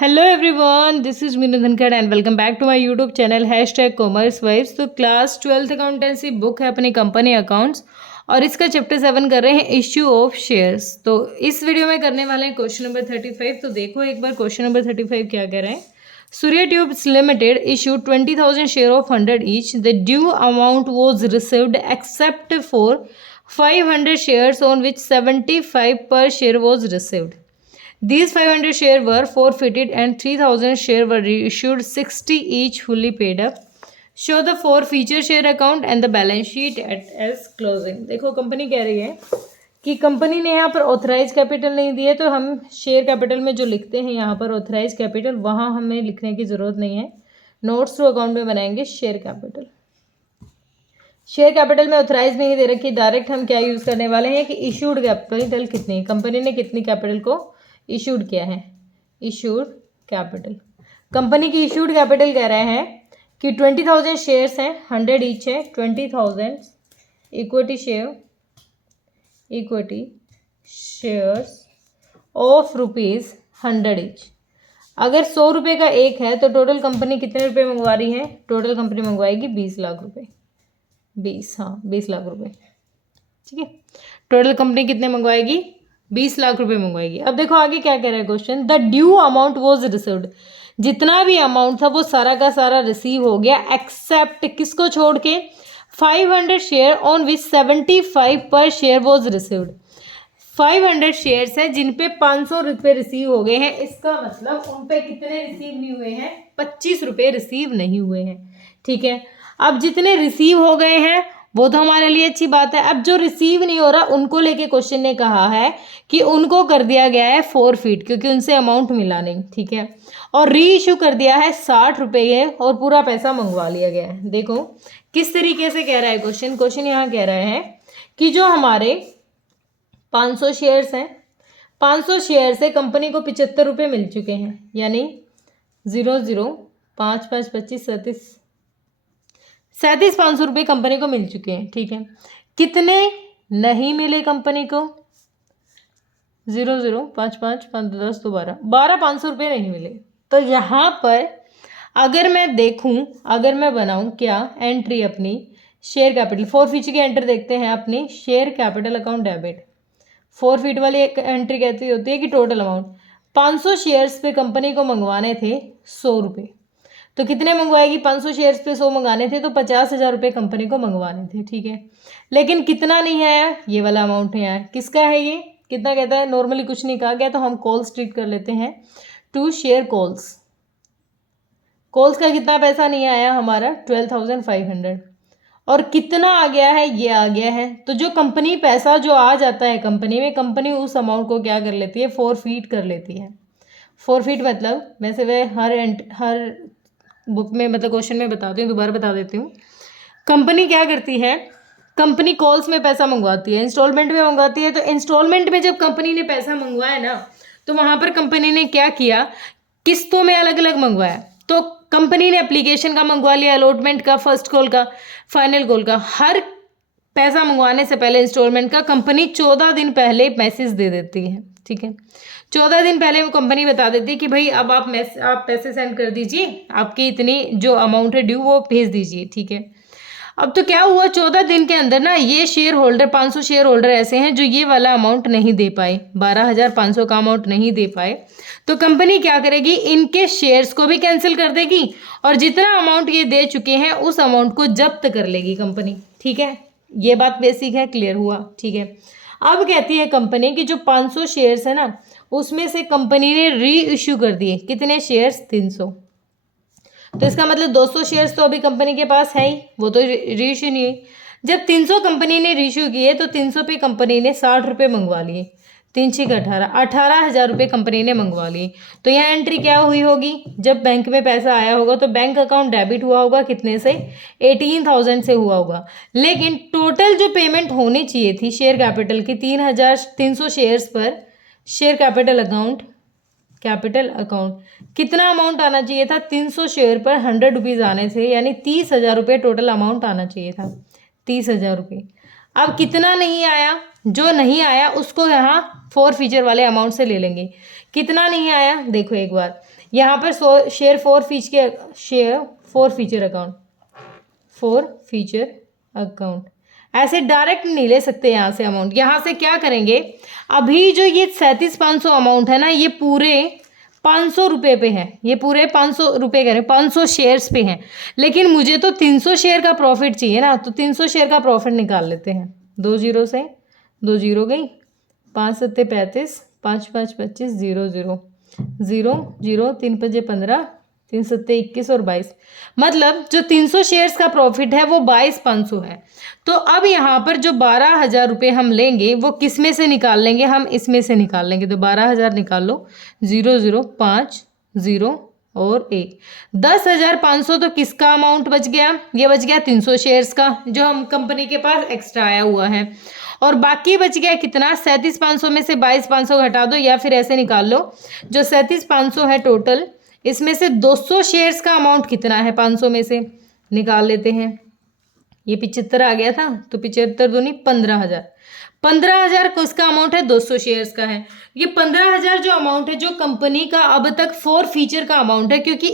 Hello everyone, this is Meenu Dhankhar and welcome back to my YouTube channel #commerce vibes. तो class 12th accountancy book है अपनी company accounts और इसका chapter 7 कर रहे हैं इश्यू ऑफ शेयर्स। तो इस वीडियो में करने वाले हैं क्वेश्चन नंबर 35। तो देखो एक बार क्वेश्चन नंबर 35 क्या कह रहे हैं। Surya tubes limited issued 20,000 share of 100 each. The due amount was received except for 500 shares on which 75 पर share was received. These 500 shares were forfeited and 3,000 shares were reissued, 60 each fully paid up. Show the 4 future share account and the balance sheet as closing. देखो company कह रही है कि company ने यहाँ पर authorise capital नहीं दिए, तो हम शेयर कैपिटल में जो लिखते हैं यहाँ पर ऑथराइज कैपिटल, वहाँ हमें लिखने की ज़रूरत नहीं है। नोट्स टू अकाउंट में बनाएंगे शेयर कैपिटल। शेयर कैपिटल में ऑथराइज नहीं दे रखी, डायरेक्ट हम क्या यूज़ करने वाले हैं कि इशूड कैपिटल कितनी, कंपनी ने कितनी कैपिटल को इशूड किया है। इशूड कैपिटल, कंपनी की इशूड कैपिटल कह रहे हैं कि 20,000 शेयर्स हैं, 100 ईच है। 20,000 इक्विटी शेयर्स ऑफ ₹100 ईच। अगर 100 रुपये का एक है तो टोटल कंपनी कितने रुपए मंगवा रही है? टोटल कंपनी मंगवाएगी 20 लाख रुपए। 20 लाख रुपए, ठीक है। टोटल कंपनी कितने मंगवाएगी? 20 लाख रुपए मंगवाएगी। अब देखो आगे क्या कह रहा है question. The due amount was received, जितना भी अमाउंट था वो सारा का सारा रिसीव हो गया, एक्सेप्ट किसको छोड़ के? 500 शेयर ऑन विच 75 पर शेयर वॉज रिसीव्ड। 500 शेयर्स है जिन पे 500 रुपये रिसीव हो गए हैं। इसका मतलब उन पे कितने रिसीव नहीं हुए हैं? 25 रुपये रिसीव नहीं हुए हैं, ठीक है। अब जितने रिसीव हो गए हैं वो तो हमारे लिए अच्छी बात है। अब जो रिसीव नहीं हो रहा उनको लेके क्वेश्चन ने कहा है कि उनको कर दिया गया है फॉरफिट, क्योंकि उनसे अमाउंट मिला नहीं, ठीक है। और री इशू कर दिया है 60 रुपये और पूरा पैसा मंगवा लिया गया है। देखो किस तरीके से कह रहा है क्वेश्चन। क्वेश्चन यहाँ कह रहा है कि जो हमारे 500 शेयर्स हैं, 500 शेयर से कंपनी को 75 रुपये मिल चुके हैं, यानी 0 5 5 25 37 500 रुपये कंपनी को मिल चुके हैं, ठीक है। कितने नहीं मिले कंपनी को? 0 5 5 5 10 तो 12 500 रुपये नहीं मिले। तो यहाँ पर अगर मैं देखूँ, अगर मैं बनाऊँ क्या एंट्री अपनी शेयर कैपिटल, फॉरफिट की एंट्री देखते हैं अपनी share capital account debit. Forfeit वाली एक एंट्री कहती होती है कि टोटल अमाउंट 500 शेयर्स पे कंपनी को मंगवाने थे 100 रुपये, तो कितने मंगवाएगी? 500 शेयर्स पे 100 मंगाने थे तो 50,000 रुपये कंपनी को मंगवाने थे, ठीक है। लेकिन कितना नहीं आया? ये वाला अमाउंट नहीं आया। किसका है ये? कितना कहता है? नॉर्मली कुछ नहीं कहा गया तो हम कॉल्स ट्रीट कर लेते हैं। 2 शेयर कॉल्स का कितना पैसा नहीं आया? हमारा 12,500। और कितना आ गया है? ये आ गया है। तो जो कंपनी पैसा जो आ जाता है कंपनी में, कंपनी उस अमाउंट को क्या कर लेती है? फॉरफिट कर लेती है। फॉरफिट मतलब वैसे वे हर बुक में मतलब क्वेश्चन में बताती हूँ, दोबारा बता देती हूँ। कंपनी क्या करती है? कंपनी कॉल्स में पैसा मंगवाती है, इंस्टॉलमेंट में मंगवाती है। तो इंस्टॉलमेंट में जब कंपनी ने पैसा मंगवाया ना, तो वहाँ पर कंपनी ने क्या किया? किस्तों में अलग अलग मंगवाया। तो कंपनी ने एप्लीकेशन का मंगवा लिया, अलॉटमेंट का, फर्स्ट कॉल का, फाइनल कॉल का। हर पैसा मंगवाने से पहले इंस्टॉलमेंट का कंपनी 14 दिन पहले मैसेज दे देती है, ठीक है। 14 दिन पहले वो कंपनी बता देती है कि भाई अब आप पैसे सेंड कर दीजिए, आपकी इतनी जो अमाउंट है ड्यू वो भेज दीजिए, ठीक है। अब तो क्या हुआ, 14 दिन के अंदर ना ये शेयर होल्डर 500 शेयर होल्डर ऐसे हैं जो ये वाला अमाउंट नहीं दे पाए, 12,500 का अमाउंट नहीं दे पाए। तो कंपनी क्या करेगी? इनके शेयर्स को भी कैंसिल कर देगी और जितना अमाउंट ये दे चुके हैं उस अमाउंट को जब्त कर लेगी कंपनी, ठीक है। ये बात बेसिक है, क्लियर हुआ, ठीक है। अब कहती है कंपनी कि जो 500 शेयर्स है ना, उसमें से कंपनी ने री इश्यू कर दिए। कितने शेयर्स? 300। तो इसका मतलब 200 शेयर्स तो अभी कंपनी के पास है ही, वो तो री इश्यू नहीं हुई। जब 300 कंपनी ने री इश्यू किए तो 300 पे कंपनी ने 60 रुपये मंगवा लिए। 3 6 18,000 रुपये कंपनी ने मंगवा लिए। तो यहाँ एंट्री क्या हुई होगी? जब बैंक में पैसा आया होगा तो बैंक अकाउंट डेबिट हुआ होगा, कितने से? 18,000 से हुआ होगा। लेकिन टोटल जो पेमेंट होनी चाहिए थी शेयर कैपिटल की 300 शेयर्स पर शेयर कैपिटल अकाउंट कितना अमाउंट आना चाहिए था? 300 शेयर पर 100 रुपीज़ आने थे, यानी 30,000 रुपये टोटल अमाउंट आना चाहिए था, 30,000 रुपये। अब कितना नहीं आया? जो नहीं आया उसको यहाँ फोर फीचर वाले अमाउंट से ले लेंगे। कितना नहीं आया देखो एक बार, यहाँ पर शेयर फोर फीचर अकाउंट ऐसे डायरेक्ट नहीं ले सकते यहाँ से अमाउंट। यहाँ से क्या करेंगे, अभी जो ये 37,500 अमाउंट है ना, ये पूरे 500 रुपये पे है, ये पूरे 500 रुपये करें 500 शेयर्स पे हैं, लेकिन मुझे तो 300 शेयर का प्रॉफिट चाहिए ना, तो 300 शेयर का प्रॉफिट निकाल लेते हैं। 2 जीरो से 2 जीरो गई, 5 सत्ते 35, 5 5 25, 0 0 0 0, 3 5 15, 3 सत्ते 21 और 22, मतलब जो 300 शेयर्स का प्रॉफिट है वो 22,500 है। तो अब यहाँ पर जो 12,000 रुपये हम लेंगे वो किस में से निकाल लेंगे, हम इसमें से निकाल लेंगे। तो 12,000 निकाल लो, 0 0 5 0 और 1, 10,500 तो किसका अमाउंट बच गया, ये बच गया 300 शेयर्स का जो हम कंपनी के पास एक्स्ट्रा आया हुआ है। और बाकी बच गया कितना, 37,500 में से 22,500 घटा दो, या फिर ऐसे निकाल लो, जो 37,500 है टोटल, इसमें से 200 शेयर्स का अमाउंट कितना है 500 में से निकाल लेते हैं। ये 75 आ गया था, तो 75 दूनी 15,000, 15,000 किसका अमाउंट है, 200 शेयर्स का है। ये 15,000 जो अमाउंट है, जो कंपनी का अब तक फोर फीचर का अमाउंट है, क्योंकि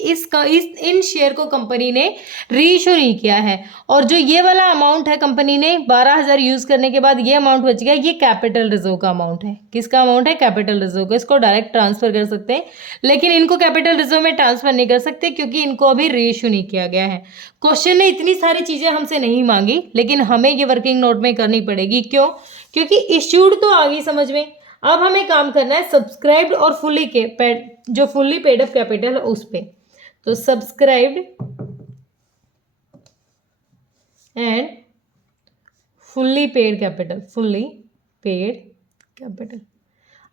इन शेयर को कंपनी ने रीइशू नहीं किया है। और जो ये वाला अमाउंट है कंपनी ने 12,000 यूज करने के बाद ये अमाउंट बच गया, ये कैपिटल रिजर्व का अमाउंट है। किसका अमाउंट है, कैपिटल रिजर्व का। इसको डायरेक्ट ट्रांसफर कर सकते हैं, लेकिन इनको कैपिटल रिजर्व में ट्रांसफर नहीं कर सकते क्योंकि इनको अभी रीइशू नहीं किया गया है। क्वेश्चन ने इतनी सारी चीजें हमसे नहीं मांगी, लेकिन हमें ये वर्किंग नोट में करनी पड़ेगी। क्यों, क्योंकि इश्यूड तो आ गई समझ में। अब हमें काम करना है सब्सक्राइब्ड और फुल्ली पेड अप कैपिटल है उस पे। तो subscribed and fully paid capital.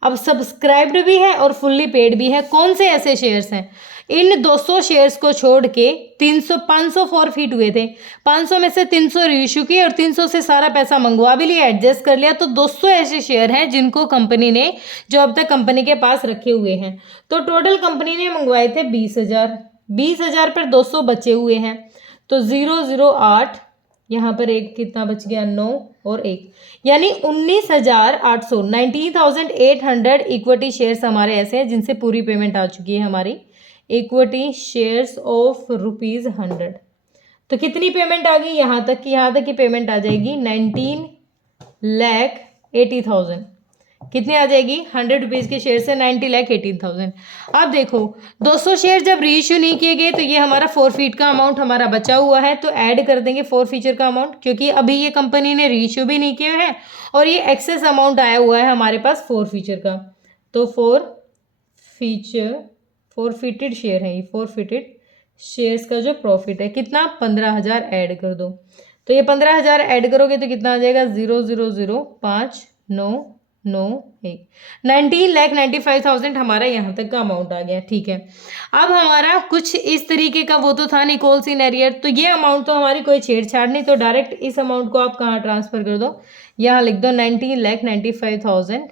अब सब्सक्राइब्ड भी है और फुल्ली पेड भी है। कौन से ऐसे शेयर्स हैं, इन 200 शेयर्स को छोड़ के 500 फॉरफिट हुए थे, 500 में से 300 रीइश्यू किए और 300 से सारा पैसा मंगवा भी लिया, एडजस्ट कर लिया। तो 200 ऐसे शेयर हैं जिनको कंपनी ने, जो अब तक कंपनी के पास रखे हुए हैं। तो टोटल कंपनी ने मंगवाए थे 20,000 पर 200 बचे हुए हैं, तो 008, यहाँ पर एक कितना बच गया, 9 और 1, यानी 19,800 19,800 इक्विटी शेयर्स हमारे ऐसे हैं जिनसे पूरी पेमेंट आ चुकी है हमारी। Equity shares of ₹100। तो कितनी पेमेंट आ गई, यहाँ तक की पेमेंट आ जाएगी 19,80,000। कितनी आ जाएगी, 100 रुपीज़ के शेयर से 90,18,000। अब देखो 200 शेयर जब रीइश्यू नहीं किए गए, तो ये हमारा फॉरफिट का अमाउंट हमारा बचा हुआ है, तो ऐड कर देंगे फोर फीचर का अमाउंट, क्योंकि अभी ये कंपनी ने रीइश्यू भी नहीं किया है और ये एक्सेस अमाउंट आया हुआ है हमारे पास फोर फीचर का। तो फॉरफिटेड शेयर है, ये फॉरफिटेड शेयर्स का जो प्रॉफिट है कितना, 15,000 ऐड कर दो। तो ये 15,000 ऐड करोगे तो कितना आ जाएगा, 0,005,991, 19,95,000 हमारा यहाँ तक का अमाउंट आ गया। ठीक है, अब हमारा कुछ इस तरीके का वो तो था निकोल सीनेरियर, तो ये अमाउंट तो हमारी कोई छेड़छाड़ नहीं, तो डायरेक्ट इस अमाउंट को आप कहाँ ट्रांसफर कर दो, यहाँ लिख दो 19,95,000,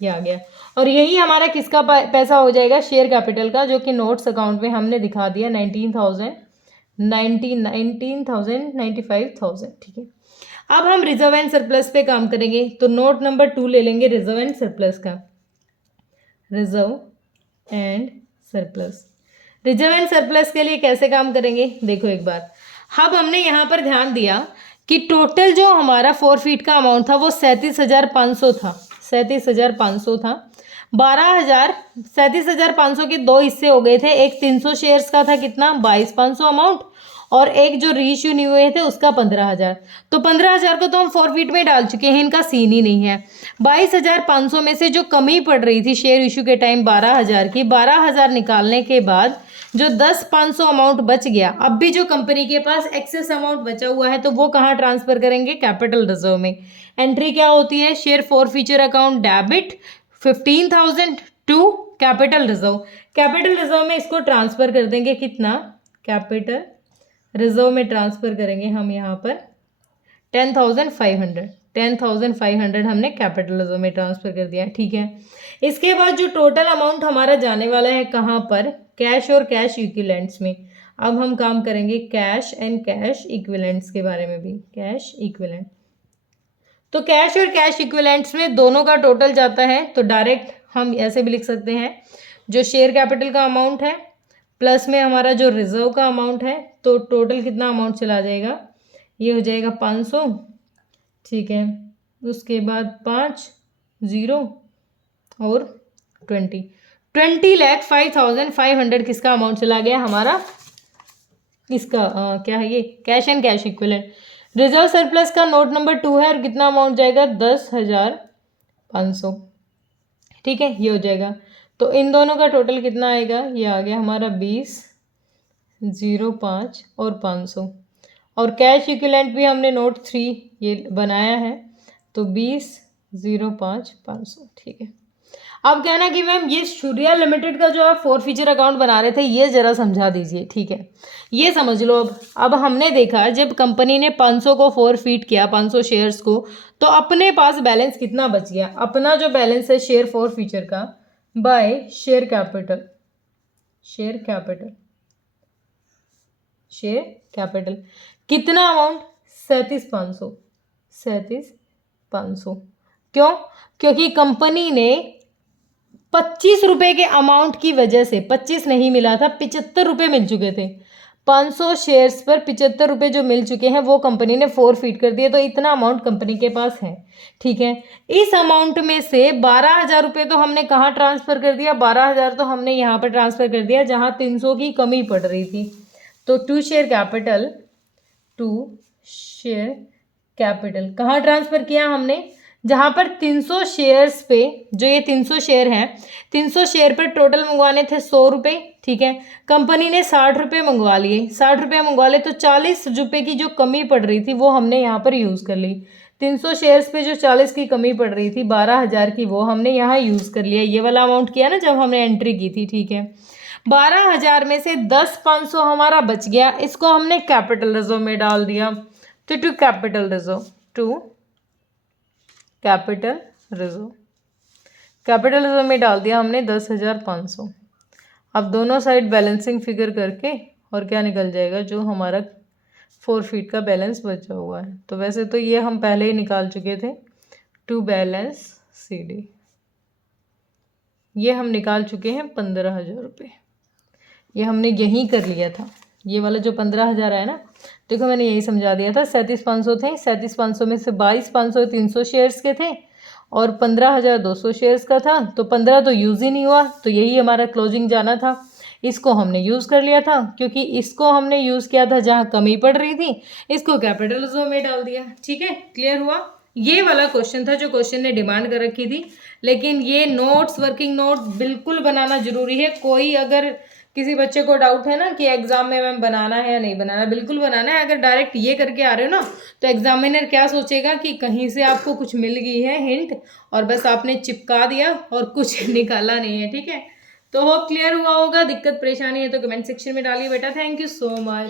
ये आ गया। और यही हमारा किसका पैसा हो जाएगा, शेयर कैपिटल का, जो कि नोट्स अकाउंट में हमने दिखा दिया 19,95,000। ठीक है, अब हम रिजर्व एंड सरप्लस पे काम करेंगे। तो नोट नंबर 2 ले लेंगे रिजर्व एंड सरप्लस का। रिजर्व एंड सरप्लस के लिए कैसे काम करेंगे, देखो एक बार। अब हमने यहाँ पर ध्यान दिया कि टोटल जो हमारा फॉरफिट का अमाउंट था वो 37,500 था, 37,500 था। 37,500 के दो हिस्से हो गए थे, एक 300 शेयर्स का था कितना, 22,500 अमाउंट, और एक जो रीइश्यू नहीं हुए थे उसका 15,000। तो 15,000 को तो हम फॉरफिट में डाल चुके हैं, इनका सीन ही नहीं है। 22,500 में से जो कमी पड़ रही थी शेयर इशू के टाइम 12,000 की, 12,000 निकालने के बाद जो 10,500 अमाउंट बच गया, अब भी जो कंपनी के पास एक्सेस अमाउंट बचा हुआ है तो वो कहाँ ट्रांसफर करेंगे, कैपिटल रिजर्व में। एंट्री क्या होती है, share forfeiture account debit 15,000 to capital reserve में इसको ट्रांसफर कर देंगे, कितना, कैपिटल रिजर्व में ट्रांसफर करेंगे हम यहाँ पर 10,500 हमने कैपिटल रिजर्व में ट्रांसफर कर दिया। ठीक है, इसके बाद जो टोटल अमाउंट हमारा जाने वाला है कहाँ पर, कैश और कैश इक्विवेलेंट्स में। अब हम काम करेंगे कैश एंड कैश इक्विवेलेंट्स के बारे में भी, कैश इक्विवेलेंट। तो कैश और कैश इक्विवेलेंट्स में दोनों का टोटल जाता है, तो डायरेक्ट हम ऐसे भी लिख सकते हैं, जो शेयर कैपिटल का अमाउंट है प्लस में हमारा जो रिजर्व का अमाउंट है, तो टोटल कितना अमाउंट चला जाएगा, ये हो जाएगा 500, ठीक है। उसके बाद 5 0 और 20,05,500 किसका अमाउंट चला गया हमारा, इसका क्या है ये, cash and cash equivalent. Reserve surplus का नोट नंबर 2 है और कितना अमाउंट जाएगा, 10,500, ठीक है, ये हो जाएगा। तो इन दोनों का टोटल कितना आएगा, ये आ गया हमारा 20,05 और 500। और कैश इक्विवेलेंट भी हमने नोट 3 ये बनाया है, तो 20,05 500, ठीक है। अब कहना कि मैम ये सूर्या लिमिटेड का जो आप 4 फीचर अकाउंट बना रहे थे, ये ज़रा समझा दीजिए, ठीक है। ये समझ लो, अब हमने देखा जब कंपनी ने 500 को 4 फीट किया, 500 शेयर्स को, तो अपने पास बैलेंस कितना बच गया, अपना जो बैलेंस है शेयर 4 फीचर का by share capital, share capital कितना अमाउंट, 37,500, 37,500। क्यों, क्योंकि कंपनी ने 25 रुपए के अमाउंट की वजह से, 25 नहीं मिला था, 75 रुपए मिल चुके थे, 500 शेयर्स पर 75 रुपए जो मिल चुके हैं वो कंपनी ने 4 फीट कर दिए, तो इतना अमाउंट कंपनी के पास है, ठीक है। इस अमाउंट में से 12,000 रुपये तो हमने कहाँ ट्रांसफ़र कर दिया, 12,000 तो हमने यहाँ पर ट्रांसफ़र कर दिया जहाँ 300 की कमी पड़ रही थी। तो टू शेयर कैपिटल कहाँ ट्रांसफ़र किया हमने, जहाँ पर 300 शेयर्स पे, जो ये 300 शेयर हैं, 300 शेयर पर टोटल मंगवाने थे 100 रुपये, ठीक है। कंपनी ने 60 रुपये मंगवा लिए, 60 रुपये मंगवा ले, तो 40 रुपये की जो कमी पड़ रही थी वो हमने यहाँ पर यूज़ कर ली। 300 शेयर्स पे जो 40 की कमी पड़ रही थी, 12,000 की, वो हमने यहाँ यूज़ कर लिया, ये वाला अमाउंट किया ना जब हमने एंट्री की थी, ठीक है। 12,000 में से 10,500 हमारा बच गया, इसको हमने कैपिटल रिजर्व में डाल दिया। तो टू कैपिटल रिजर्व में डाल दिया हमने 10,500। अब दोनों साइड बैलेंसिंग फिगर करके और क्या निकल जाएगा, जो हमारा 4 फीट का बैलेंस बचा हुआ है। तो वैसे तो ये हम पहले ही निकाल चुके थे, टू बैलेंस CD, ये हम निकाल चुके हैं 15,000 रुपये, ये हमने यहीं कर लिया था। ये वाला जो 15,000 है ना, देखो मैंने यही समझा दिया था, 37,500 थे, 37,500 में से 22,500 300 शेयर्स के थे और 15,200 शेयर्स का था, तो 15 तो यूज़ ही नहीं हुआ, तो यही हमारा क्लोजिंग जाना था। इसको हमने यूज़ कर लिया था, क्योंकि इसको हमने यूज़ किया था जहाँ कमी पड़ रही थी, इसको कैपिटल रिजर्व में डाल दिया, ठीक है। क्लियर हुआ, ये वाला क्वेश्चन था जो क्वेश्चन ने डिमांड कर रखी थी। लेकिन ये नोट्स, वर्किंग नोट बिल्कुल बनाना ज़रूरी है। कोई अगर किसी बच्चे को डाउट है ना कि एग्जाम में मैम बनाना है या नहीं बनाना, बिल्कुल बनाना है। अगर डायरेक्ट ये करके आ रहे हो ना, तो एग्जामिनर क्या सोचेगा कि कहीं से आपको कुछ मिल गई है हिंट, और बस आपने चिपका दिया और कुछ निकाला नहीं है, ठीक है। तो होप क्लियर हुआ होगा। दिक्कत परेशानी है तो कमेंट सेक्शन में डालिए बेटा। Thank you so much.